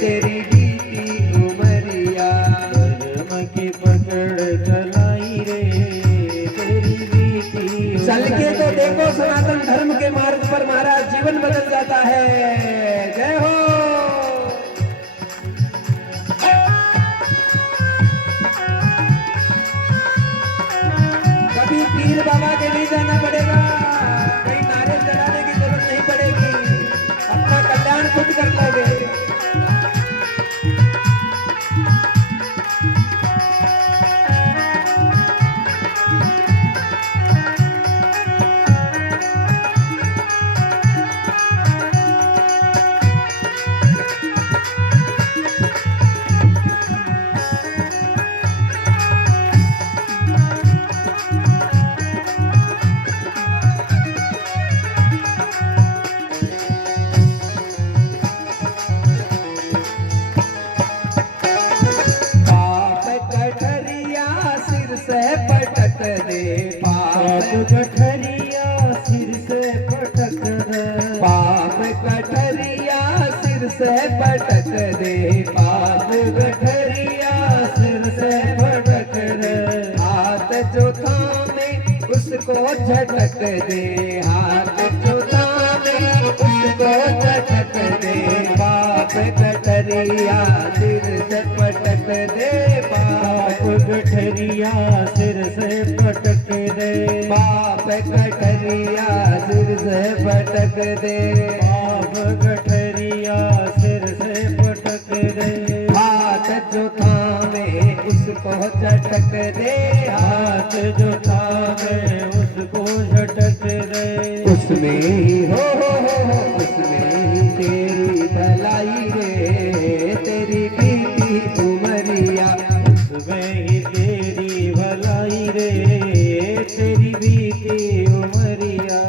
तेरी बीती उमरिया। धर्म की पकड़ चलाई रे तेरी बीती चल के तो देखो सनातन धर्म के मार्ग पर महाराज जीवन बदल जाता है। जय हो। कभी पीर बाबा के नहीं जाना पड़ेगा, कहीं नारियल जलाने की जरूरत नहीं पड़ेगी, अपना कल्याण खुद कर लोगे। पटक दे पाप गठरिया सिर से पटक दे पाप कठरिया सिर से पटक दे पाप गठरिया सिर से पटक दे हाथ जो थामे उसको झटक दे हाथ जो थामे उसको झटक दे पाप कठरिया सिर से पटक दे पाप गठरिया सिर से पटक दे पाप कठरिया सिर से पटक दे पाप गठरिया सिर से पटक दे हाथ जो थामे उसको झटक दे हाथ जो थामे उसको झटक दे उसमें ही हो उसमें ही तेरी भलाई रे तेरी बीती उमरिया उसमें ही तेरी भलाई रे तेरी बीती उमरिया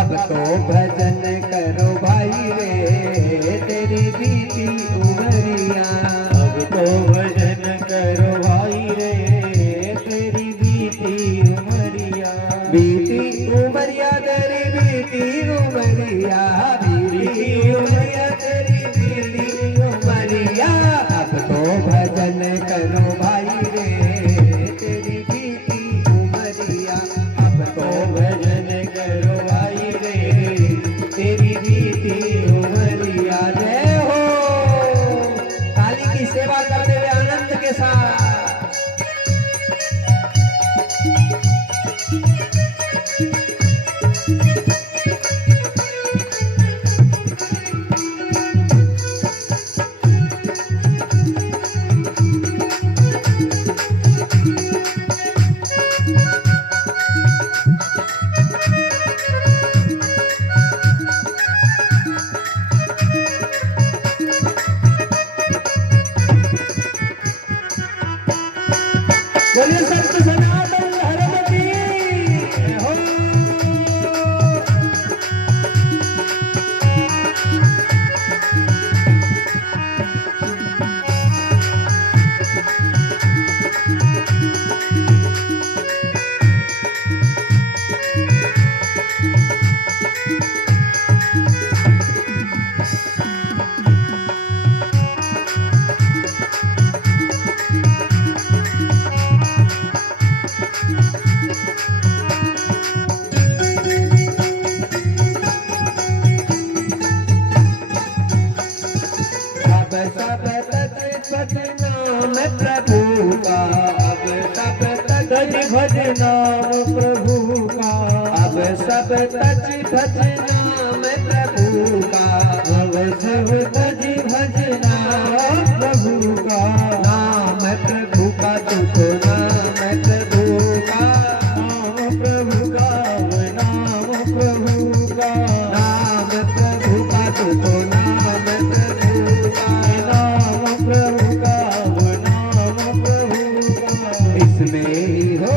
अब तो भजन करो भाई रे तेरी बीती उमरिया अब तो भजन करो भाई रे तेरी बीती उमरिया बीती उमरिया तेरी बीती उमरिया बीती उमरिया तेरी बीती उमरिया अब तो भजन करो भाई रे तेरी बीती उमरिया अब तो भजन करो भाई रे तेरी बीती उमरिया। जय हो। काली की सेवा करते हुए आनंद के साथ बोलिए सत्य सनातन धर्म की जय हो। नाम प्रभु का अब सब तज भज नाम प्रभु का अब सब तज भज नाम प्रभु का अब सब तज भज नाम प्रभु का नाम प्रभु का तुझको नाम प्रभु का नाम प्रभु का नाम प्रभु का नाम प्रभु का तुझको नाम प्रभु का नाम प्रभु का नाम प्रभु का इसमें ही हो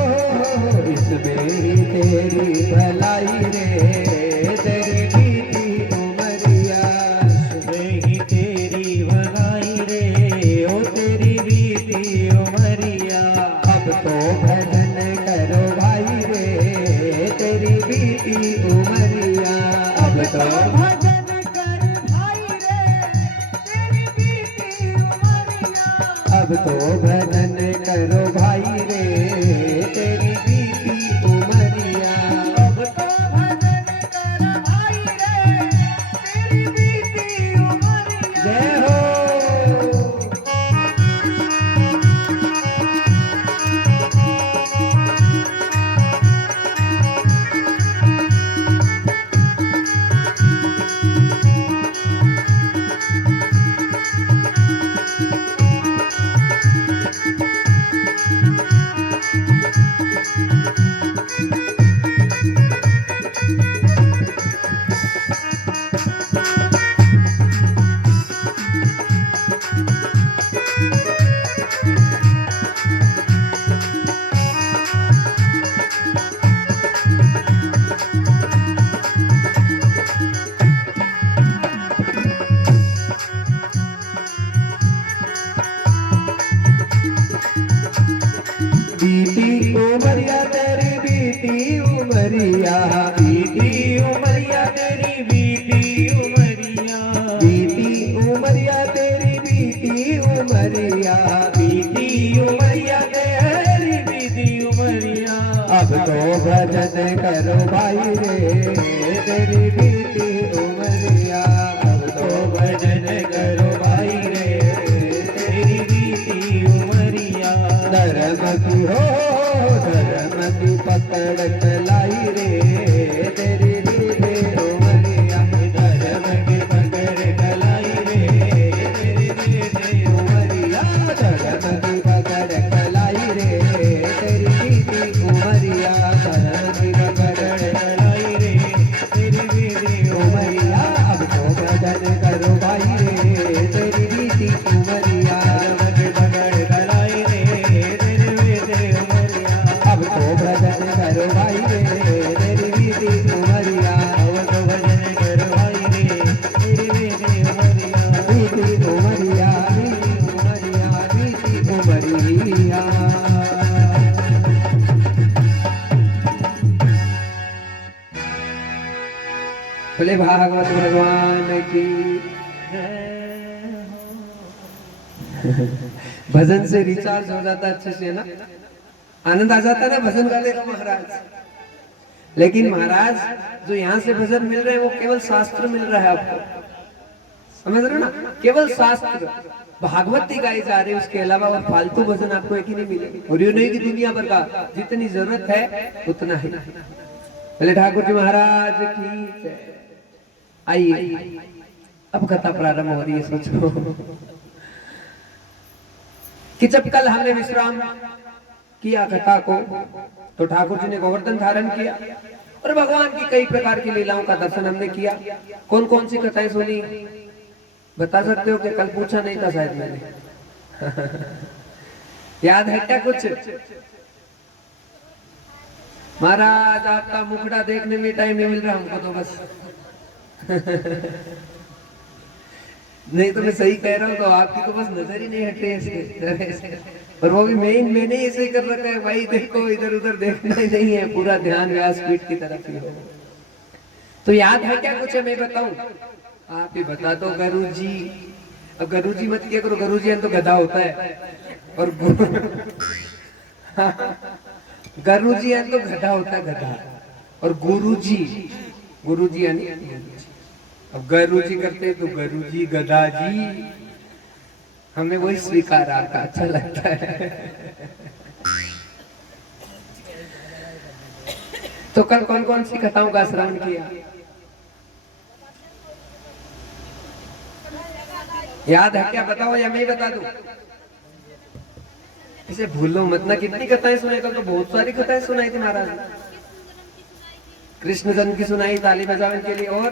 इसमें ही तेरी भलाई रे तेरी बीती उमरिया इसमें ही अब तो भजन करो भाई रे तेरी बीती उमरिया। अब तो भजन कर भाई रे तेरी बीती उमरिया। जय हो। बीती उमरिया तेरी बीती उमरिया। बीती उमरिया तेरी बीती उमरिया। बीती उमरिया तेरी बीती उमरिया। बीती उमरिया तेरी बीती उमरिया। अब तो भजन करो भाई रे तेरी बीती उमरिया। अब तो भजन करो भाई रे तेरी बीती उमरिया। धर्म की हो धर्म की पकड़ कलाई रे तेरी बीती उमरिया। धर्म की पकड़ कलाई रे तेरी बीती उमरिया धर्म की पकड़ कलाई रे तेरी बीती उमरिया। धर्म की पकड़ कलाई रे तेरी बीती उमरिया। अब तो भजन करो भाई रे तेरी बीती उमरिया। धर्म की पकड़ कलाई रे तेरी बीती उमरिया। अब तो भजन करो भाई रे तेरी बीती उमरिया। अब तो भजन करो भाई रे तेरी बीती उमरिया। बीती उमरिया बीती उमरिया बीती उमरिया। बोले भागवत भगवान की। भजन से रिचार्ज हो जाता अच्छे से ना, आनंद आ जाता है ना भजन गाने का महाराज। लेकिन महाराज जो यहाँ से भजन मिल रहे हैं वो केवल शास्त्र मिल रहा है आपको, समझ रहे हो ना, केवल शास्त्र भागवती गाई जा रही है, उसके अलावा और फालतू भजन आपको एक ही नहीं मिलेगी। और ये नहीं कि दुनिया भर का, जितनी जरूरत है उतना ही। बोले ठाकुर जी महाराज की जय। आइए अब कथा प्रारंभ हो रही है। सोचो कि जब कल हमने विश्राम किया कथा को, तो ठाकुर जी ने गोवर्धन धारण किया और भगवान की कई प्रकार की लीलाओं का दर्शन हमने किया। कौन कौन सी कथाएं सुनी बता सकते हो? कि कल पूछा नहीं था शायद मैंने। याद है क्या कुछ? महाराज आपका मुखड़ा देखने में टाइम नहीं मिल रहा हमको तो बस। नहीं तो मैं सही कह रहा हूँ, तो आपकी तो बस नजर ही नहीं हट रही ऐसे। और वो भी मैंने ऐसे ही कर रखा है भाई, देखो इधर उधर देखना ही नहीं है, पूरा ध्यान व्यासपीठ की तरफ ही हो। तो याद है क्या कुछ? मैं बताऊं? आप ही बता दो गुरु जी। अब गुरु जी मत किया करो, गुरु जी तो गधा होता है, और गुरु जी तो गधा होता है, गधा। और गुरु जी यानी अब गुरु जी करते तो गुरु जी गधा जी, हमें वही स्वीकार आता, अच्छा लगता है। तो कल कौन कौन सी कथाओं का श्रवण किया? याद है क्या? बताओ या मैं बता दूं? इसे भूलो मत ना। कितनी कथाएं सुनाई? कल तो बहुत सारी कथाएं सुनाई थी महाराज। कृष्ण जन्म की सुनाई ताली बजाने के लिए, और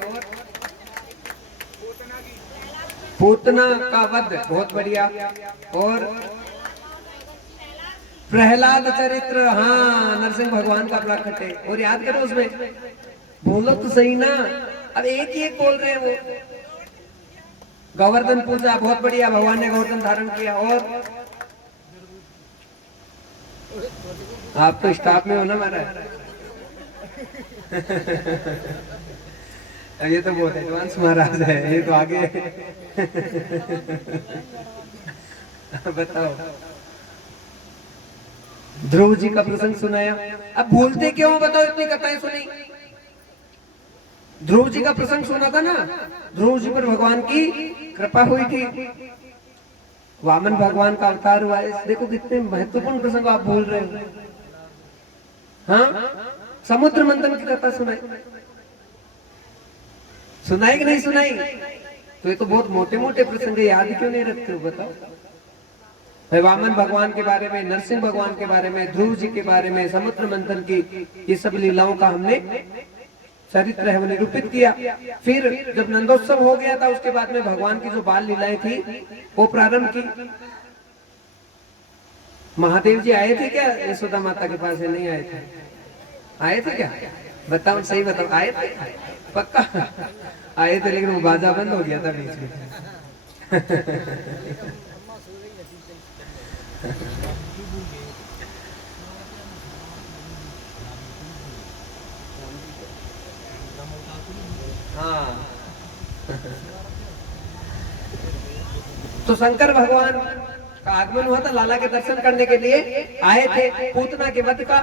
पूतना का वध बहुत बढ़िया, और प्रहलाद चरित्र, हाँ नरसिंह भगवान का प्राकट्य। और याद करो उसमें, बोलो तो सही ना, अब एक ही एक बोल रहे हैं वो। गोवर्धन पूजा बहुत बढ़िया, भगवान ने गोवर्धन धारण किया। और आप तो स्टाफ में हो ना महाराज। ये तो बहुत एडवांस महाराज है, ये तो आगे। बताओ। ध्रुव जी का प्रसंग सुनाया। अब भूलते क्यों हो बताओ, इतनी कथाएं सुनी। ध्रुव जी का प्रसंग सुना था ना, ध्रुव जी पर भगवान की कृपा हुई थी, वामन भगवान का अवतार हुआ है। देखो कितने महत्वपूर्ण प्रसंग आप भूल रहे हो। हाँ, समुद्र मंथन की कथा सुनाई, सुनाई कि नहीं सुनाई? तो ये तो बहुत मोटे मोटे प्रसंग याद क्यों नहीं रखते हो बताओ। मैं वामन भगवान के बारे में, नरसिंह भगवान के बारे में, ध्रुव जी के बारे में, समुद्र मंथन की, ये सब लीलाओं का हमने चरित्र है वो निरूपित किया। फिर जब नंदोत्सव हो गया था, उसके बाद में भगवान की जो बाल लीलाएं थी वो प्रारंभ की। महादेव जी आए थे क्या यशोदा माता के पास? नहीं आए थे? आए थे क्या? बताओ, सही बताओ, आए थे? पक्का आए थे, लेकिन वो बाजा बंद हो गया था बीच में। हाँ तो शंकर भगवान का आगमन हुआ था, लाला के दर्शन करने के लिए आए थे, पूतना के वध का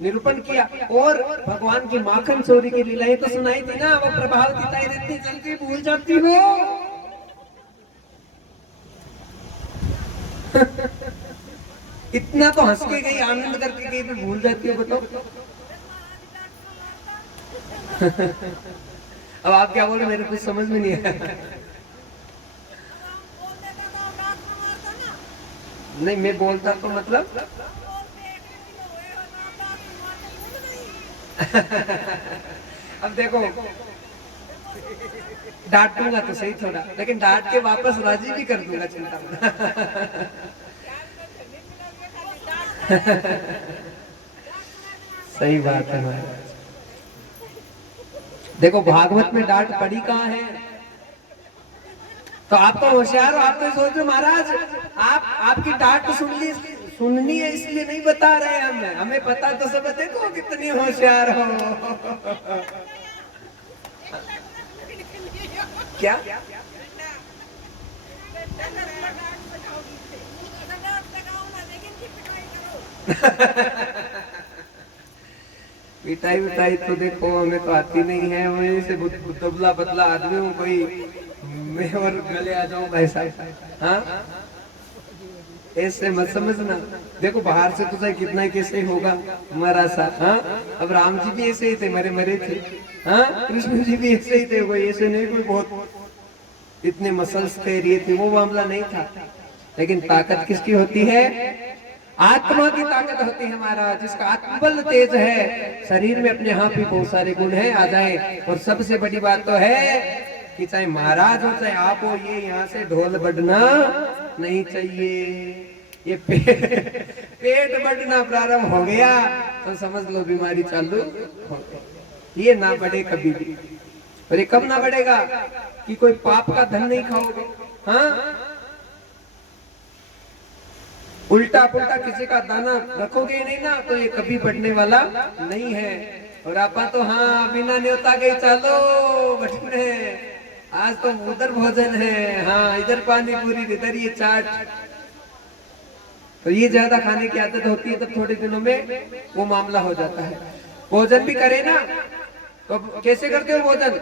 निरूपण किया, और भगवान की माखन चोरी की लीलाएं तो सुनाई थी ना। वो प्रभाव दिखाई देती, जल्दी भूल जाती हो। इतना तो हंस के गई, आनंद करके गई, तो भूल जाती हो बताओ। अब आप क्या बोल रहे, मेरे कुछ समझ में नहीं आया। नहीं, मैं बोलता तो मतलब अब देखो, डांटूंगा तो सही थोड़ा, लेकिन डांट के वापस राजी भी कर दूंगा, चिंता मत। सही बात है महाराज। देखो भागवत में डांट पड़ी कहाँ है? तो आप तो होशियार हो, आप तो सोच रहे महाराज आपकी डांट सुननी है इसलिए नहीं बता रहे हैं, हमें पता तो सब। देखो कितनी होशियार हो। क्या? पिटाई विटाई तो देखो हमें तो आती नहीं है, वहीं से दुबला पतला आदमी हूँ, कोई मैं और गले आ जाऊं ऐसा। हाँ, ऐसे मत समझना। देखो बाहर से तो चाहे कितना कैसे होगा हमारा सा। हाँ, अब राम जी भी ऐसे ही थे, मरे मरे थे। हाँ, कृष्ण जी भी ऐसे ही थे, कोई ऐसे नहीं कोई बहुत इतने मसल्स थे, ये थे, वो मामला नहीं था। लेकिन ताकत किसकी होती है? आत्मा की ताकत होती है महाराज, जिसका आत्मबल तेज है। शरीर में अपने यहाँ भी बहुत सारे गुण हैं, आ जाए। और सबसे बड़ी बात तो है कि चाहे महाराज हो चाहे आप हो, ये यहाँ से ढोल बढ़ना नहीं चाहिए। ये पेट बढ़ना प्रारंभ हो गया तो समझ लो बीमारी चालू हो गई। ये ना बढ़े कभी भी। और ये कब ना बढ़ेगा कि कोई पाप का धन नहीं खाओगे। हाँ, उल्टा पुल्टा किसी का दाना रखोगे नहीं ना, तो ये कभी बढ़ने वाला नहीं है। और आप तो हाँ बिना न्योता के चलो बढ़ने, आज तो उधर भोजन है, हाँ इधर पानी पूरी, इधर ये चाट। तो ये ज्यादा खाने की आदत होती है, तब थोड़े दिनों में वो मामला हो जाता है। भोजन भी करे ना तो कैसे करते हो भोजन?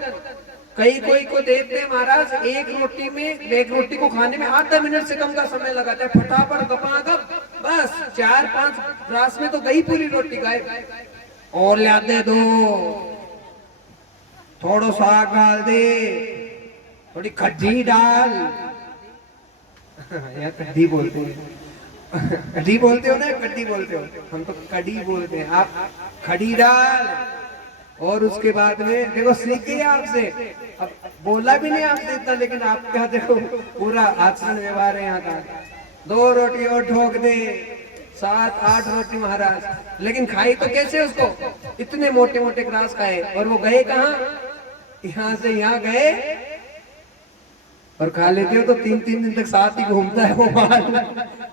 कई कोई को देखते हैं महाराज, एक रोटी को खाने में आधा मिनट से कम का समय लगाता है, फटाफट गपागप, बस 4-5 ग्लास में तो गई पूरी रोटी गायब। और लाते दो, थोड़ा साग डाल दे, थोड़ी खड्डी डाल। यहाँ कड्डी बोलते हैं, कड्डी बोलते हो ना, कड्डी बोलते हो, हम तो कड़ी बोलते हैं, आप खड़ी डाल। और उसके बाद में देखो सीख गए आपसे, अब बोला भी नहीं आपसे इतना, लेकिन आपका देखो पूरा आचरण व्यवहार है यहाँ का। 2 रोटी और ठोक दे, 7-8 रोटी महाराज, लेकिन खाई तो कैसे उसको? इतने मोटे मोटे ग्रास खाए। और वो गए कहाँ? यहाँ से यहाँ गए, और खा लेते हो तो 3-3 दिन तक साथ ही घूमता है वो माल।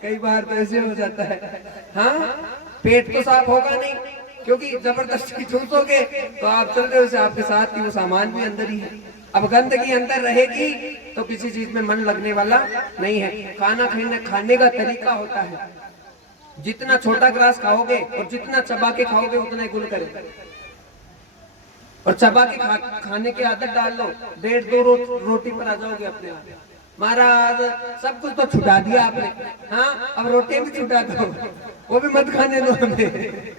कई बार तो ऐसे हो जाता है। हाँ, पेट तो साफ होगा नहीं, क्योंकि जबरदस्ती चूसोगे तो आप चल रहे हो, आपके साथ ही वो सामान भी अंदर ही है। अब गंदगी अंदर रहेगी तो किसी चीज में मन लगने वाला नहीं है। खाना खाने का तरीका होता है, जितना छोटा ग्रास खाओगे और जितना चबा के खाओगे उतना ही गुल करेगा। और चबा के खाने की आदत डाल लो, 1.5-2 रोटी पर आ जाओगे अपने आप। महाराज सब कुछ तो छुटा दिया आपने, हाँ अब रोटी भी छुटा दो, वो भी मत खाने दो हमें।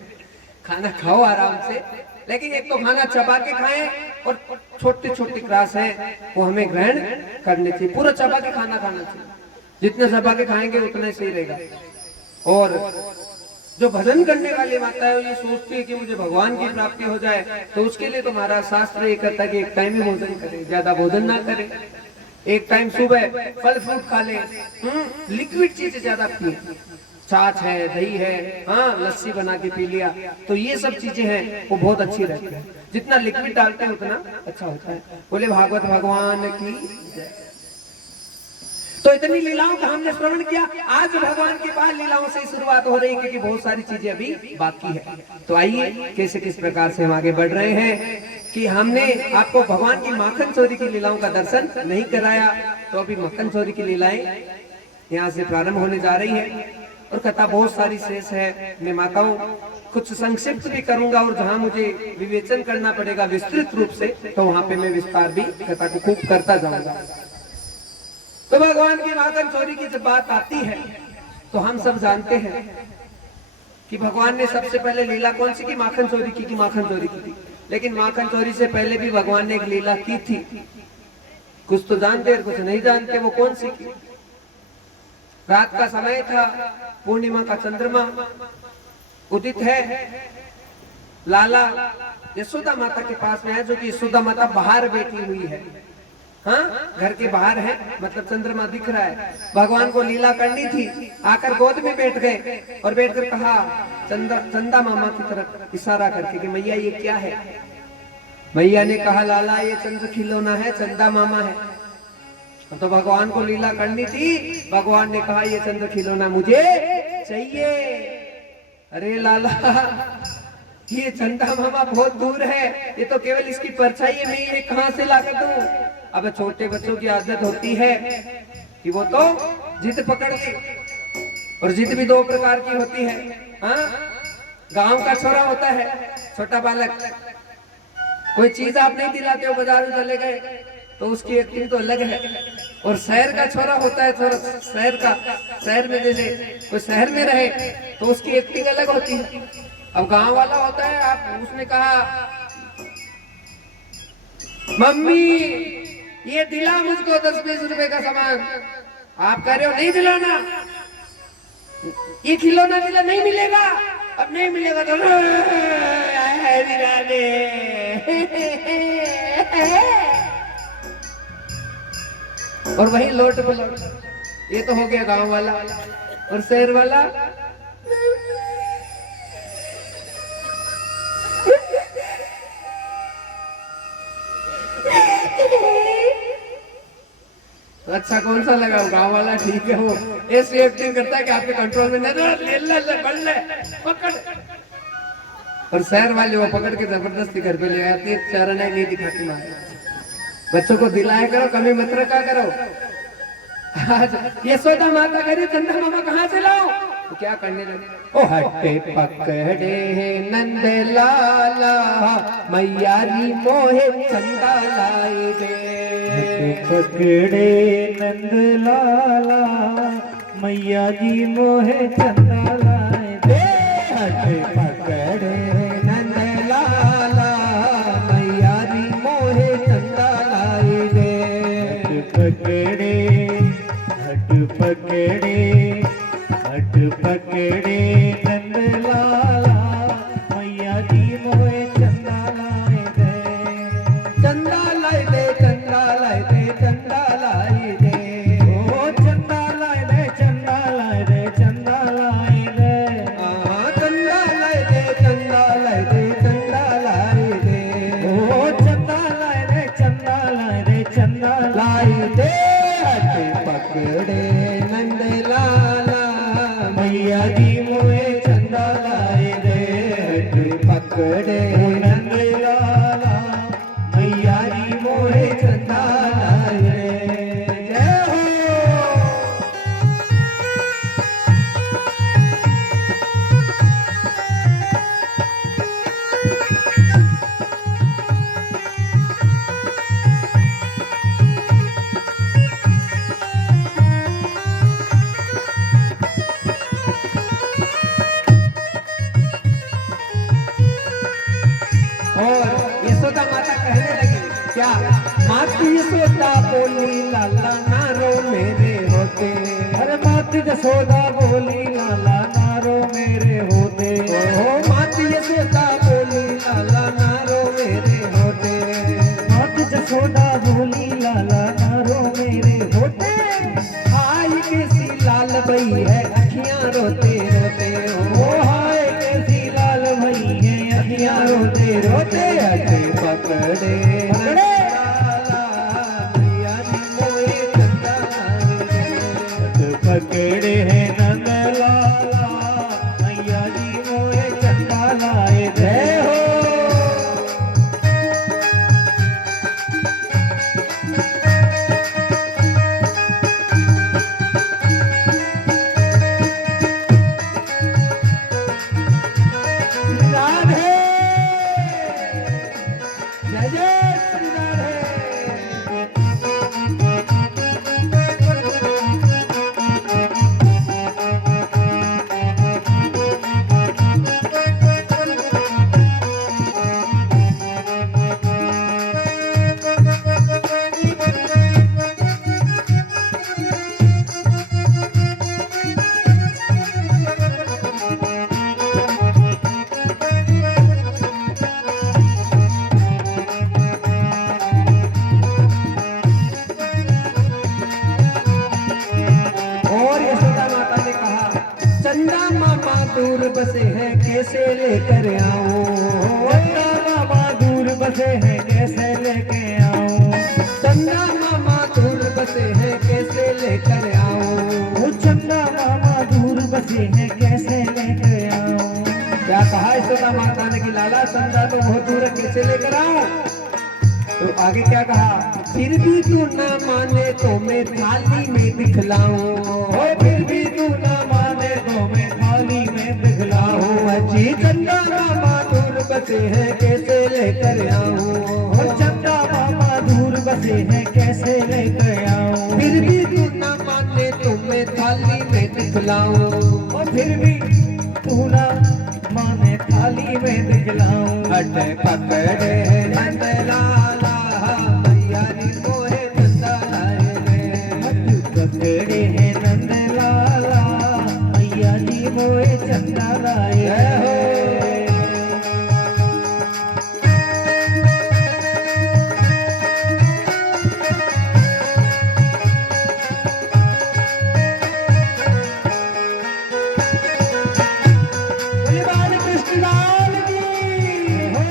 खाना खाओ आराम से, लेकिन एक तो खाना चबा के खाएं और छोटी छोटी ग्रास है वो हमें ग्रहण करनी चाहिए। पूरा चबा के खाना खाना चाहिए, जितने चबा के खाएंगे उतना सही रहेगा। और जो भजन करने वाली माता है ये सोचती है कि मुझे भगवान की प्राप्ति हो जाए, तो उसके लिए तो महाराज शास्त्र ये कहता है कि एक टाइम ही भोजन करे, ज्यादा भोजन ना करे। एक टाइम सुबह फल फ्रूट खा ले, लिक्विड चीजें ज्यादा पिए, छाछ है, दही है, हाँ लस्सी बना के पी लिया, तो ये सब चीजें हैं वो बहुत अच्छी रहती है। जितना लिक्विड डालते हैं उतना अच्छा होता है। बोले भागवत भगवान की जय। तो इतनी लीलाओं का हमने श्रवण किया। आज भगवान की बाल लीलाओं से शुरुआत हो रही है, क्योंकि बहुत सारी चीजें अभी बाकी है। तो आइए कैसे किस प्रकार से हम आगे बढ़ रहे हैं कि हमने आपको भगवान की माखन चोरी की लीलाओं का दर्शन नहीं कराया, तो अभी मक्खन चोरी की लीलाएं यहाँ से प्रारंभ होने जा रही है। और कथा बहुत सारी शेष है। मैं माताओं कुछ संक्षिप्त भी करूंगा, और जहाँ मुझे विवेचन करना पड़ेगा विस्तृत रूप से, तो वहां पे मैं विस्तार भी कथा को खूब करता जाऊंगा। तो भगवान की माखन चोरी की जब बात आती है तो हम सब जानते हैं कि भगवान ने सबसे पहले लीला कौन सी की? माखन चोरी की माखन चोरी की थी। लेकिन माखन चोरी से पहले भी भगवान ने एक लीला की थी, कुछ तो जानते हैं कुछ नहीं जानते। वो कौन सी की? रात का समय था, पूर्णिमा का चंद्रमा उदित है, लाला यशोदा माता के पास में है, जो कि यशोदा माता बाहर बैठी हुई है, हाँ घर के बाहर है, मतलब चंद्रमा दिख रहा है। भगवान को लीला करनी थी, आकर गोद में बैठ गए और बैठकर कहा चंदा मामा की तरफ इशारा करके कि मैया ये क्या है? मैया ने कहा लाला ये चंद्र खिलौना है, चंदा मामा है। तो भगवान को लीला करनी थी, भगवान ने कहा ये चंद्र खिलौना मुझे चाहिए। अरे लाला ये चंदा मामा बहुत दूर है, ये तो केवल इसकी परछाई है, मैं ये कहां से ला कर दूं? अब छोटे बच्चों की आदत होती है कि वो तो जिद पकड़ ली, और जिद भी 2 प्रकार की होती है। हाँ गांव का छोरा होता है, छोटा बालक, कोई चीज आप नहीं दिलाते हो, बाजार में चले गए तो उसकी एक्टिंग तो अलग है। और शहर का छोरा होता है, छोरा शहर में जैसे कोई शहर में रहे तो उसकी एक्टिंग अलग होती है। अब गांव वाला होता है, आप उसने कहा मम्मी ये दिला मुझको 10-20 रुपए का सामान, आप कह रहे हो नहीं दिलाना, ये खिलौना दिला नहीं मिलेगा, अब नहीं मिलेगा तो दिलाने। और वही लोट पलट, ये तो हो गया गांव वाला। और शहर वाला तो अच्छा कौन सा लगा? गांव वाला ठीक है, वो ऐसी एक्टिंग करता है कि आपके कंट्रोल में नहीं, ले पकड़। और शहर वाले वो पकड़ के जबरदस्ती घर पे ले आते, चरण नहीं दिखाती माँ। बच्चों को दिलाया करो, कमी मत रखा करो। आज यशोदा माता कह रही चंदा मामा कहाँ से लाओ? तो क्या करने लगे? ओ हट्टे पकड़े नंद लाला, मैया री मोहे चंदा लाई दे। पकड़े नंद लाला, मैया जी मोहे चंदा लाए दे। हट्टे पकड़े नंद लाला, मैया री मोहे चंदा लाई दे। पकड़े नंद लाला, मैया जी मोहे चंदा लाए दे। चंदा लाई दे, चंदा लाई दे, चंदा लाई दे। ओ चंदा लाए दे, चंदा लाए दे, चंदा लाए दे। चंदा लाई दे, चंदा लाई दे, चंदा लाई दे। ओ चंदा लाए दे, चंदा लाए दे, चंदा लाई दे। हट्टे पकड़े नंद लाला, मैया जी मोहे चंदा लाए दे। हट्टे पकड़े नंद लाला, मैया जी मोहे चंदा माती यशोदा बोली लाला नारो मेरे होते। अरे माती यशोदा बोली लाला नारो मेरे होते। ओ माती यशोदा बोली लाला नारो मेरे होते। माती यशोदा बोली लाला नारो मेरे होते। हाय कैसी लाल बई है अखियां रोते रोते। ओ हाय कैसी लाल भई है अखियां रोते रोते। अटे पकड़े पकड़े लाला मैया नी मोए चंदा लाए। पकड़े है नंद लाला मैया जी मोए चंदा लाए। जय हो राधे जय जय श्री राधे। और यशोदा माता ने कहा चंदा मामा दूर बसे हैं कैसे लेकर आऊं। चंदा मामा दूर बसे हैं कैसे लेके आऊं। चंदा मामा दूर बसे हैं कैसे लेकर आऊं। वो चंदा मामा दूर बसे हैं कैसे लेके आऊं। क्या कहा यशोदा माता ने कि लाला चंदा तो बहुत दूर है कैसे लेकर आऊं। तो आगे क्या कहा फिर भी तू ना माने तो मैं थाली में दिखलाऊं। ओ फिर भी तू ना माने तो मैं थाली में दिखलाऊं। अजी चंदा मामा दूर बसे हैं कैसे लेकर आऊं। ओ चंदा मामा दूर बसे हैं कैसे लेके आऊं। फिर भी तू ना माने तो मैं थाली में दिखलाऊं। ओ फिर भी तू ना माने थाली में दिखलाऊं। अटे पकड़े नंद लाला मैया नी मोहे चंदा लाए रे। पकड़े हैं नंद लाला मैया जी मोए चंदा लाए। जय हो। बोले बालकृष्ण लाल की हो।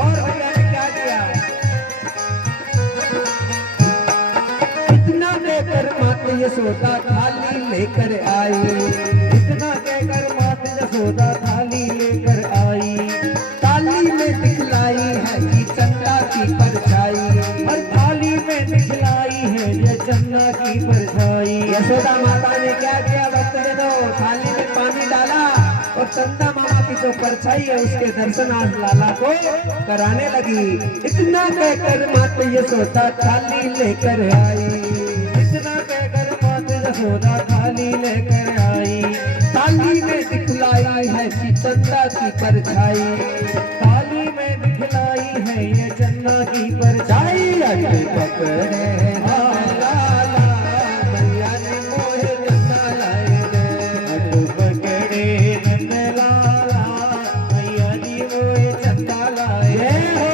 और भैया ने क्या दिया इतना देकर माते यशोदा थाली लेकर आई। इतना कहकर माता यशोदा थाली लेकर आई। थाली में दिखलाई है कि चंदा की परछाई। और थाली में दिखलाई है ये चन्ना की परछाई। यशोदा माता ने क्या किया भक्तजनों थाली में पानी डाला और चंदा मामा की जो परछाई है उसके दर्शन आज लाला को कराने लगी। इतना कहकर माता यशोदा थाली लेकर आई। इतना कहकर माता यशोदा थाली लेकर आई। थाली में दिखलाई है कि चंदा की परछाई। थाली में दिखलाई है ये चन्ना की परछाई। अटे पकड़े लाला मैया ने मोहे चंदा लाए रे। अट पकड़े नंद लाला मैया जी मोए चंदा लाए। जय हो।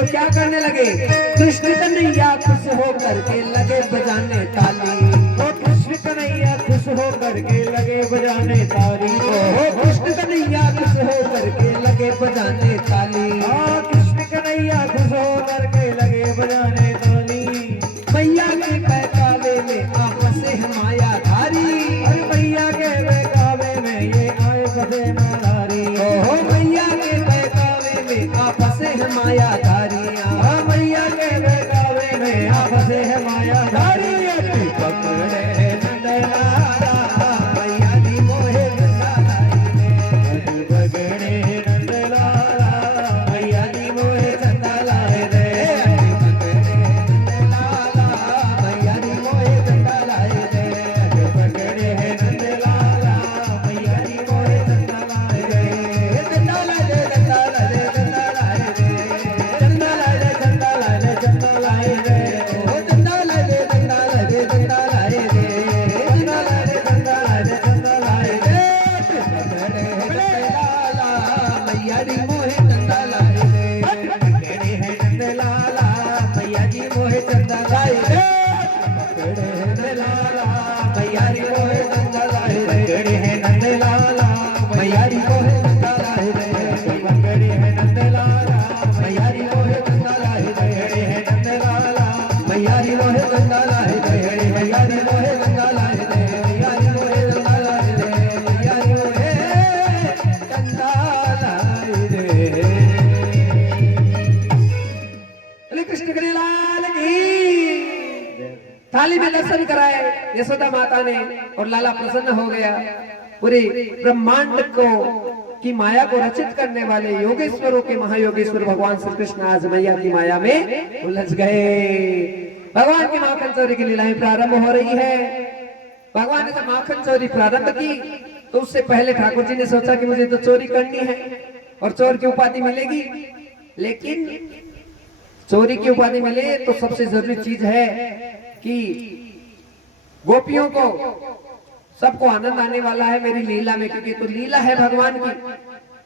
तो क्या करने लगे, कृष्ण कन्हैया खुश हो करके लगे बजाने ताली। ओ कृष्ण कन्हैया खुश हो करके लगे बजाने ताली। ओ कृष्ण कन्हैया खुश हो करके लगे बजाने ताली। हाँ कृष्ण कन्हैया खुश हो करके लगे बजाने ताली। मैया के बहकावे में आपस है माया धारी। अरे मैया के बहकावे में ये आए बसे नाधारी। ओ मैया के बहकावे में आपस है माया धारी। हाँ मैया के बहकावे में आपस है माया धारी। पकड़े नंदलाला मैया दी मोहे पकड़े नंदलाला मैया दी मोहे चंदा लाए रे। नंदलाला मैया दी मोहे चंदा लाए रे। पकड़े नंदलाला मैया दी मोहे चंदा लाए रे। चंदा लाए रे, चंदा लाए रे, चंदा लाए रे। चंदा लाए रे, चंदा लाए रे, चंदा लाए रे। ओ चंदा लाए रे, चंदा लाए रे, चंदा लाए रे। चंदा लाए रे, चंदा लाए रे, चंदा लाए रे। पकड़े नंदलाला मैया दी मोहे चंदा लाए रे। पकड़े नंदलाला मैया जी मोहे चंदा लाए रे। पकड़े नंदलाला मैया दी मोहे चंदा लाए रे। पकड़े नंदलाला मैया दी मोहे चंदा लाए रे। पकड़े नंदलाला मैया दी मोहे चंदा लाए रे। पकड़े नंदलाला मैया दी मोहे चंदा लाए रे। मैया दी मोहे चंदा लाए रे। मैया दी मोहे चंदा लाए रे। मैया दी मोहे चंदा लाए रे। बोले कृष्ण कन्हैया लाल की। थाली में दर्शन कराए यशोदा माता ने और लाला प्रसन्न हो गया। पूरे ब्रह्मांड को की माया को रचित करने वाले योगेश्वरों के महायोगेश्वर भगवान श्री कृष्ण आज मैया की माया में उलझ गए। भगवान की माखन चोरी की लीलाएं प्रारंभ हो रही है। भगवान ने जब माखन चोरी प्रारंभ की तो उससे पहले ठाकुर जी ने सोचा कि मुझे तो चोरी करनी है और चोर की उपाधि मिलेगी। लेकिन चोरी की उपाधि मिले तो सबसे जरूरी चीज है कि गोपियों को सबको आनंद आने वाला है मेरी लीला में, क्योंकि तो लीला है भगवान की।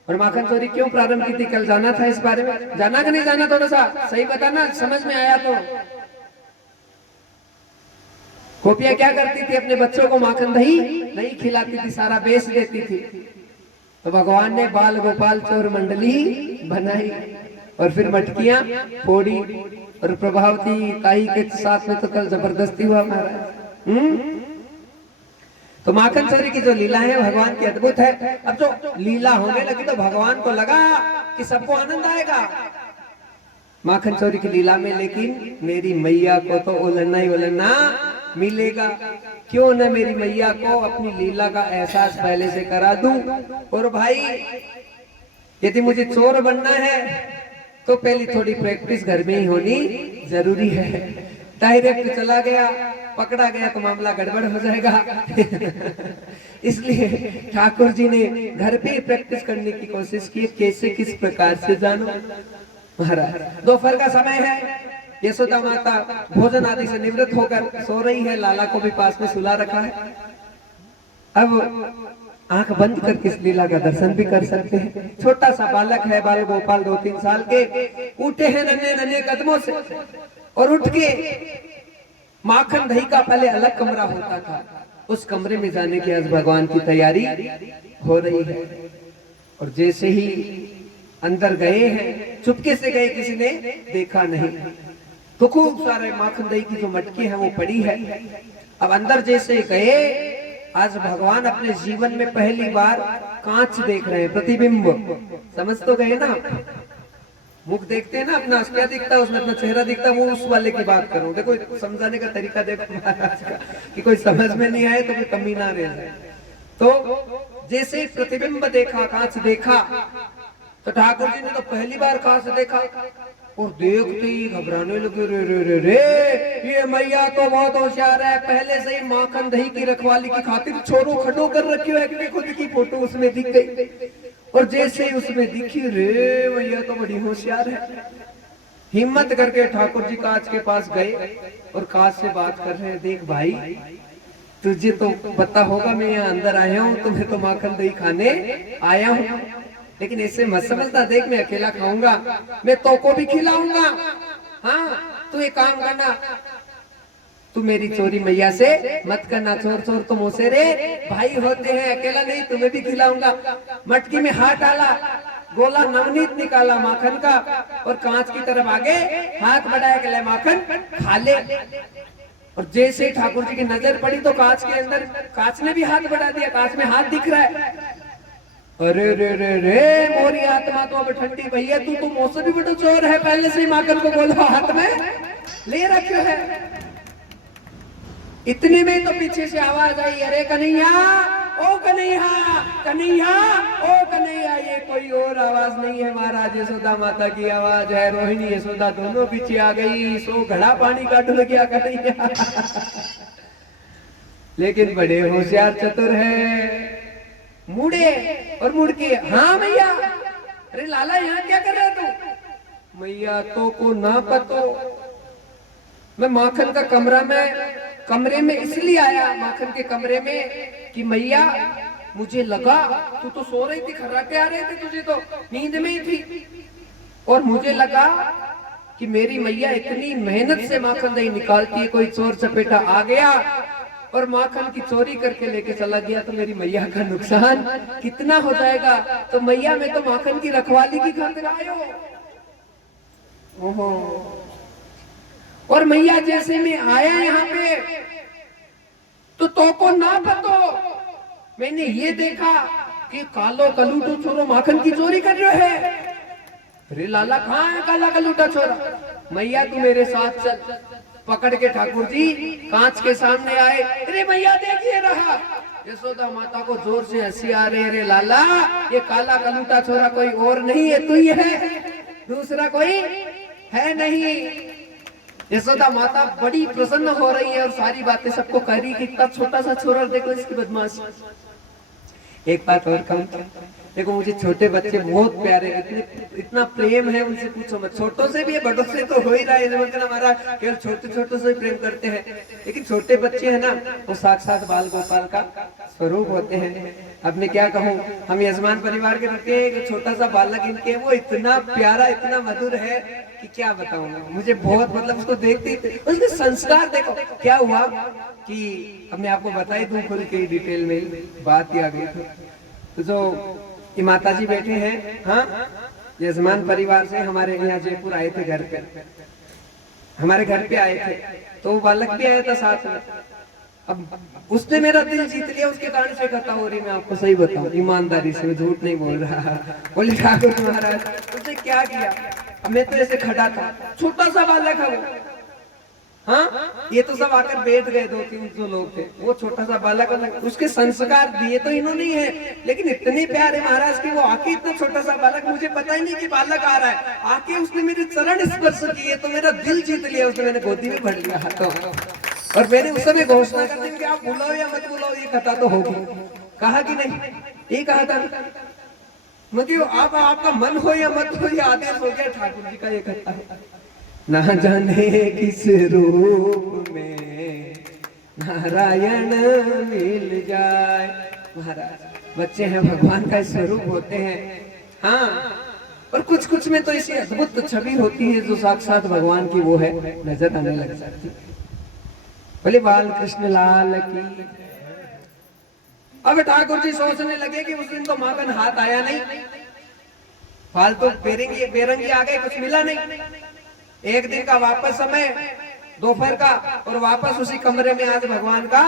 और माखन चोरी क्यों प्रारंभ की थी, कल जाना था इस बारे में, जाना कि नहीं जाना, थोड़ा सा सही बताना, समझ में आया तो। गोपियां क्या करती थी, अपने बच्चों को माखन दही नहीं खिलाती थी, सारा बेच देती थी। तो भगवान ने बाल गोपाल चोर मंडली बनाई और फिर मटकियां फोड़ी और प्रभावती ताई के साथ में तो कल जबरदस्ती हुआ महाराज। तो माखन चोरी की जो लीला है भगवान की अद्भुत है। अब जो लीला होने लगी तो भगवान को लगा कि सबको आनंद आएगा माखन चोरी की लीला में, लेकिन मेरी मैया को तो उलझना ही उलझना मिलेगा। क्यों न मेरी मैया को अपनी लीला का एहसास पहले से करा दूं। और भाई यदि मुझे चोर बनना है तो पहले थोड़ी प्रैक्टिस घर में ही होनी जरूरी है। डायरेक्ट चला गया, पकड़ा गया तो मामला गड़बड़ हो जाएगा। इसलिए ठाकुर जी ने घर पे प्रैक्टिस करने की कोशिश की, कैसे किस प्रकार से जानो। महाराज दोपहर का समय है, यशोदा माता भोजन आदि से निवृत्त होकर सो रही है, लाला को भी पास में सुला रखा है। अब आंख बंद करके इस लीला का दर्शन भी कर सकते हैं। छोटा सा बालक है, बाल गोपाल 2-3 साल के, उठे हैं नन्हे नन्हे कदमों से और उठ के माखन दही का पहले अलग कमरा होता था, उस कमरे में जाने की आज भगवान की तैयारी हो रही है। और जैसे ही अंदर गए हैं, चुपके से गए, किसी ने देखा नहीं, तो खूब सारे माखन दही की जो मटकी है वो पड़ी है। अब अंदर जैसे गए, आज भगवान अपने जीवन में पहली बार कांच देख रहे हैं, प्रतिबिंब। समझ तो गए ना, मुख देखते हैं ना अपना, क्या दिखता है उसमें, अपना चेहरा दिखता है, वो उस वाले की बात करो। देखो समझाने का तरीका देखो महाराज का, कि कोई समझ में नहीं आए तो कोई कमी ना रहे। तो जैसे प्रतिबिंब देखा, कांच देखा, तो ठाकुर जी ने तो पहली बार कांच देखा और देखते ही घबराने लगे। रे रे रे रे, ये मैया तो बहुत होशियार है, पहले से ही माखन दही की रखवाली की खातिर छोरो खड़ो कर रखी है कि खुद की फोटो उसमें दिख गई। और जैसे ही उसमें दिखी, रे मैया तो बड़ी होशियार है। हिम्मत करके ठाकुर जी कांच के पास गए और कांच से बात कर रहे हैं, देख भाई तुझे तो पता होगा मैं यहाँ अंदर आया हूँ, तुम्हें तो माखन दही खाने आया हूँ। लेकिन ऐसे मत समझना, देख मैं अकेला खाऊंगा, मैं तो को भी खिलाऊंगा। हाँ तू एक काम करना, तू मेरी चोरी मैया से मत करना, चोर चोर तो मुझसे रे भाई होते हैं, अकेला नहीं तुम्हें भी खिलाऊंगा। मटकी में हाथ डाला, गोला नवनीत निकाला माखन का, और कांच की तरफ आगे हाथ बढ़ाया कि ले माखन खा ले। और जैसे ठाकुर जी की नजर पड़ी तो कांच के अंदर, कांच ने भी हाथ बढ़ा दिया, कांच में हाथ दिख रहा है। अरे रे रे रे मोरी आत्मा तो अब ठंडी भैया, तू तो मौसम भी बड़ा चोर है, पहले से ही माखन को गोला हाथ में ले रखे है। इतने में तो पीछे से आवाज आई, अरे कन्हैया, ओ कन्हैया, कन्हैया, ओ कन्हैया। ये कोई और आवाज नहीं है महाराज, यशोदा माता की आवाज है। रोहिणी यशोदा दोनों पीछे आ गई, सो घड़ा पानी का डुल गया कन्हैया। लेकिन बड़े होशियार चतुर है, मुड़े और मुड़ के, हाँ भैया। अरे लाला यहाँ क्या कर रहा है तू? मैया तो को ना पतो, मैं माखन का कमरे में इसलिए आया, माखन के कमरे में, कि मैया मुझे लगा तू तो सो रही थी, खर्राटे आ रहे थे तुझे, तो नींद में ही थी, और मुझे लगा कि मेरी मैया इतनी मेहनत से माखन दही निकालती है, कोई चोर चपेटा आ गया और माखन की चोरी करके लेके चला गया तो मेरी मैया का नुकसान कितना हो जाएगा। तो मैया मैं तो माखन की रखवाली की खातिर आयो। ओहो, और मैया जैसे मैं आया यहाँ पे तो को ना पतो, मैंने ये देखा कि कालो कलूटो छोरो माखन की चोरी कर रहे है। अरे लाला कहाँ है काला कलूटा छोरा? मैया तू मेरे साथ चल। पकड़ के ठाकुर जी कांच के सामने आए। अरे मैया देखिए रहा, यशोदा माता को जोर से हंसी आ रही। अरे लाला ये काला कलूटा छोरा कोई और नहीं है, तू ही है, दूसरा कोई है नहीं। यशोदा माता बड़ी प्रसन्न हो रही है और सारी बातें सबको कह रही कि इतना छोटा सा छोरा, देखो इसकी बदमाश। एक बात और कहूं, देखो मुझे छोटे बच्चे बहुत प्यारे, इतना प्रेम है उनसे पूछो मत। छोटों से भी है, बड़ों से तो हो ही रहा है, हमारा केवल छोटे छोटों से प्रेम करते हैं, लेकिन छोटे बच्चे हैं ना, वो साक्षात बाल गोपाल का स्वरूप होते हैं। अब मैं क्या कहूँ, हम यजमान परिवार के रहते हैं, एक छोटा सा बालक इनके, वो इतना प्यारा इतना मधुर है कि क्या बताऊंगा। मुझे बहुत मतलब उसको देखते उसके संस्कार देखो क्या हुआ कि अब मैं आपको बताई दूं खुल के डिटेल में, बात ही आ गई थी। तो जो ये माता जी बैठे हैं, हाँ यजमान परिवार से हमारे यहाँ जयपुर आए थे, घर पे हमारे घर पे आए थे, तो वो बालक भी आया था साथ में। अब उसने मेरा दिल जीत लिया, उसके कारण से कहता हो रही, मैं आपको सही बताऊं ईमानदारी से, मैं झूठ नहीं बोल रहा। बोले ठाकुर महाराज उसने क्या किया, अब मैं तो ऐसे खड़ा था, छोटा सा बालक है वो, हाँ ये तो सब आकर बैठ गए, 200-300 लोग थे, वो छोटा सा बालक, उसके संस्कार दिए तो इन्होंने ही है, लेकिन इतने प्यारे महाराज के, वो आके इतना छोटा सा बालक, मुझे पता ही नहीं कि बालक आ रहा है, आके उसने मेरे चरण स्पर्श किए तो मेरा दिल जीत लिया उसने, मैंने गोदी में भर लिया हाथों। और मैंने उस समय घोषणा कर दी कि आप बुलाओ या मत बुलाओ, ये कथा तो होगी। कहा कि नहीं, ये कहा था, मतलब आप आपका मन हो या मत हो, ये आदेश हो गया ठाकुर जी का, ये कथा है। ना जाने किस रूप में नारायण मिल जाए। महाराज बच्चे हैं, भगवान का स्वरूप होते हैं, हाँ, और कुछ कुछ में तो ऐसी अद्भुत छवि होती है जो साक्षात भगवान की वो है, नजर आने लग जाती है। बोले बाल कृष्ण लाल की। अब ठाकुर जी सोचने लगे कि उस दिन तो माखन हाथ आया नहीं, फालतू बेरंगी आ गए, कुछ मिला नहीं। एक दिन का वापस समय दोपहर का, और वापस उसी कमरे में आज भगवान का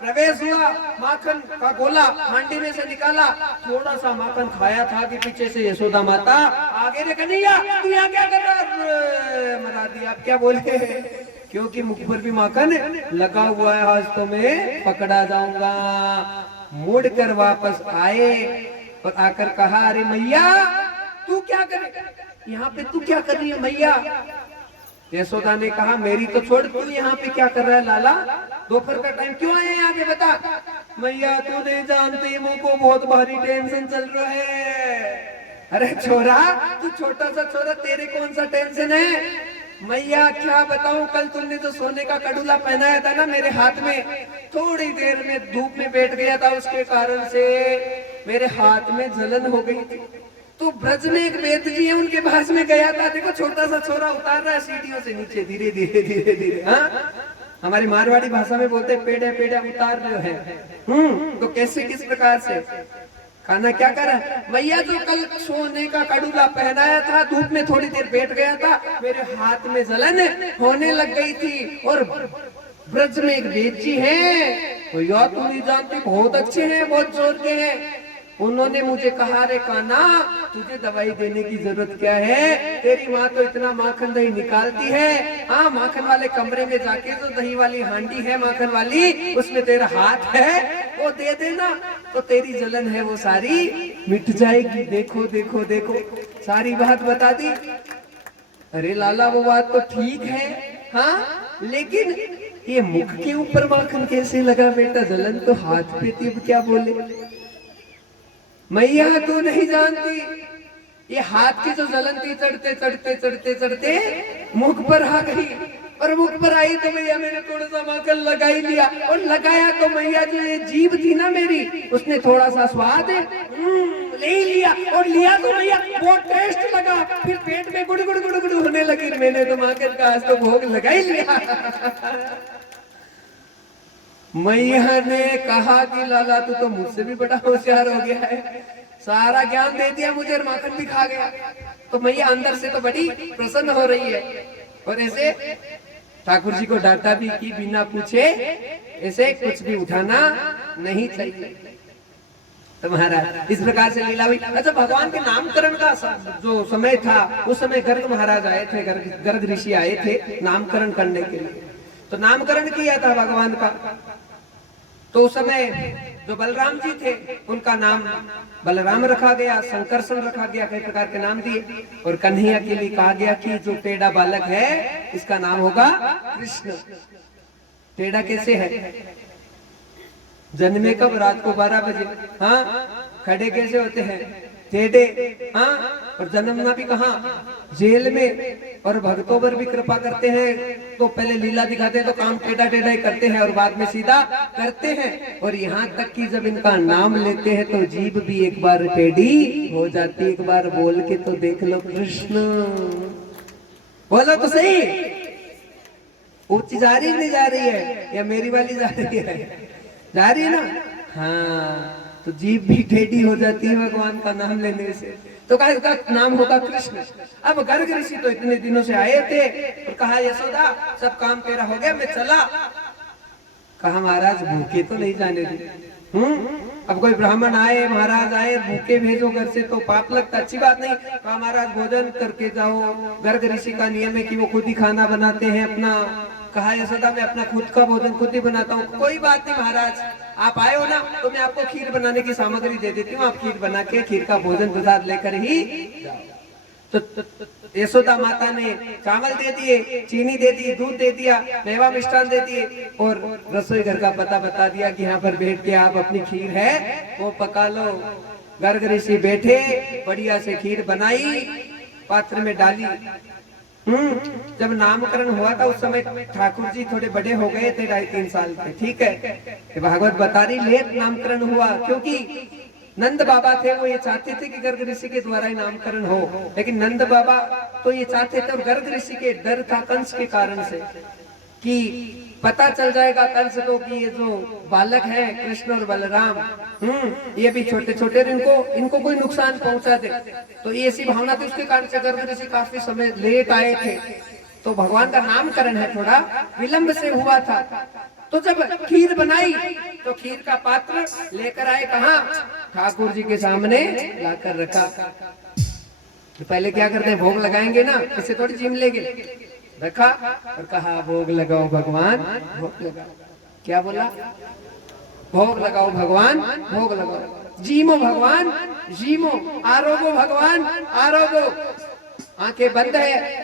प्रवेश हुआ। माखन का गोला हांडी में से निकाला, थोड़ा सा माखन खाया था कि पीछे से यशोदा माता आगे ने कन्हैया तू यहाँ क्या कर रहा है, मरा दिया। आप क्या बोले, क्योंकि मुख पर भी माखन लगा हुआ है, आज तो मैं पकड़ा जाऊंगा। मुड़ कर वापस आए और आकर कहा, अरे मैया तू क्या कर, यहाँ पे तू क्या कर रही है मैया? यशोदा ने कहा, मेरी तो छोड़, तू यहाँ पे क्या कर रहा है लाला, दोपहर का टाइम क्यों आए यहाँ पे, बता। मैया तू नहीं जानती, मुझको बहुत भारी टेंशन चल रहा है। अरे छोरा तू छोटा सा छोरा, तेरे कौन सा टेंशन है? मैया क्या बताऊं, कल तुमने जो सोने का कड़ूला पहनाया था ना मेरे हाथ में, थोड़ी देर में धूप में बैठ गया था, उसके कारण से मेरे हाथ में जलन हो गई थी। तो ब्रज में एक वेद जी है, उनके पास में गया था। देखो छोटा सा छोरा उतार रहा है सीढ़ियों से नीचे, धीरे धीरे धीरे धीरे। हाँ, हमारी मारवाड़ी भाषा में बोलते हैं पेड़े पेड़े उतार रहे हैं। तो कैसे, किस प्रकार से खाना क्या करा भैया? जो कल सोने का कड़ूला पहनाया था, धूप में थोड़ी देर बैठ गया था, मेरे हाथ में जलन होने लग गई थी। और ब्रज में एक वेद जी है, भैया तू नहीं जानती, बहुत अच्छे हैं, बहुत जोर के हैं। उन्होंने मुझे कहा, रे काना तुझे दवाई देने की जरूरत क्या है? तेरी माँ तो इतना माखन दही निकालती है। हाँ, माखन वाले कमरे में जाके जो दही वाली हांडी है माखन वाली, उसमें तेरा हाथ है, वो दे देना, तो तेरी जलन है वो सारी मिट जाएगी। देखो देखो देखो, सारी बात बता दी। अरे लाला वो बात तो ठीक है, हाँ, लेकिन ये मुख के ऊपर माखन कैसे लगा बेटा? जलन तो हाथ पे थी, अब क्या बोले? मैया तो नहीं जानती, ये हाथ की जो जलन थी चढ़ते चढ़ते चढ़ते चढ़ते मुख पर आ गई। और मुख पर आई तो मैया मैंने थोड़ा सा माखन लगा ही लिया। और लगाया तो मैया जो ये जीभ थी ना मेरी, उसने थोड़ा सा स्वाद ले ही लिया। और लिया तो मैया बहुत टेस्ट लगा, फिर पेट में गुड़ गुड़ गुड़ गुड़ होने लगी। मैंने तो माखन का आज तो भोग लगा ही लिया। मैया ने कहा कि लाला तू तो मुझसे भी बड़ा होशियार हो गया है, सारा ज्ञान दे दिया मुझे और माखन भी खा गया। तो मैया अंदर से तो बड़ी प्रसन्न हो रही है। और ऐसे ठाकुर जी को डांटा भी कि बिना पूछे ऐसे कुछ भी उठाना नहीं चाहिए। तो महाराज इस प्रकार से लीला हुई। अच्छा, भगवान के नामकरण का जो समय था, उस समय गर्ग महाराज आए थे, गर्ग ऋषि आए थे नामकरण करने के लिए। तो नामकरण किया था भगवान का। तो उस समय जो बलराम जी थे, उनका नाम बलराम रखा गया, संकर्षण रखा गया, कई प्रकार के नाम दिए। और कन्हैया के लिए कहा गया कि जो टेढ़ा बालक है, इसका नाम होगा कृष्ण। टेढ़ा कैसे है? जन्मे कब? रात को 12 बजे। हाँ, खड़े कैसे होते हैं? टेढ़े। हाँ, और जन्मना भी कहाँ? जेल में। और भक्तों पर भी कृपा करते हैं, तो पहले लीला दिखाते हैं तो काम टेढ़ा टेढ़ा ही करते हैं, और बाद में सीधा करते हैं। और यहाँ तक कि जब इनका नाम लेते हैं तो जीभ भी एक बार टेढ़ी हो जाती। एक बार बोल के तो देख लो, कृष्ण बोलो तो सही। ऊंची जा रही नहीं जा रही है, या मेरी वाली जा रही है? जा रही है ना? हाँ, तो जीभ भी टेढ़ी हो जाती है भगवान का नाम लेने से। तो कहा इसका नाम होगा कृष्ण। अब गर्ग ऋषि तो इतने दिनों से आए थे, और कहा यशोदा सब काम तेरा हो गया, मैं चला। कहा महाराज भूखे तो नहीं जाने दे। अब कोई ब्राह्मण आए, महाराज आए, भूखे भेजो घर से तो पाप लगता, अच्छी बात नहीं। कहा महाराज भोजन करके जाओ। गर्ग ऋषि का नियम है कि वो खुद ही खाना बनाते हैं अपना। कहा यशोदा मैं अपना खुद का भोजन खुद ही बनाता हूँ। कोई बात नहीं महाराज, आप आए हो ना, तो मैं आपको खीर बनाने की सामग्री दे देती हूँ, आप खीर बना के खीर का भोजन प्रसाद लेकर ही जाओ। तो यशोदा माता ने चावल दे दिए, चीनी दे दी, दूध दे दिया, मेवा मिष्ठान दे दिए, और रसोई घर का पता बता दिया कि यहाँ पर बैठ के आप अपनी खीर है वो पका लो। गर्ग ऋषि बैठे, बढ़िया से खीर बनाई, पात्र में डाली। जब नामकरण हुआ था उस समय ठाकुर जी थोड़े बड़े हो गए थे, 2.5-3 साल के, ठीक है। भागवत बता रही लेट नामकरण हुआ, क्योंकि नंद बाबा थे, वो ये चाहते थे कि गर्ग ऋषि के द्वारा ही नामकरण हो। लेकिन नंद बाबा तो ये चाहते थे, और गर्ग ऋषि के डर था कंस के कारण से कि पता चल जाएगा कंस को कि ये जो बालक है कृष्ण और बलराम, ये भी छोटे छोटे, इनको कोई नुकसान पहुंचा दे। तो ये ऐसी भावना थी, उसके कारण से गर्ग ऋषि काफी समय लेट आए थे। तो भगवान का नामकरण है थोड़ा विलंब से हुआ था। तो जब खीर बनाई तो खीर का पात्र लेकर आए, कहाँ? ठाकुर जी के सामने लाकर रखा। तो पहले क्या करते हैं, भोग लगाएंगे ना, इसे थोड़ी जीम लेंगे। रखा और कहा भोग लगाओ भगवान, भोग लगाओ। क्या बोला? भोग लगाओ भगवान, भोग लगाओ। जीमो भगवान, जीमो। आरोगो भगवान, आरोगो। आंखें बंद है।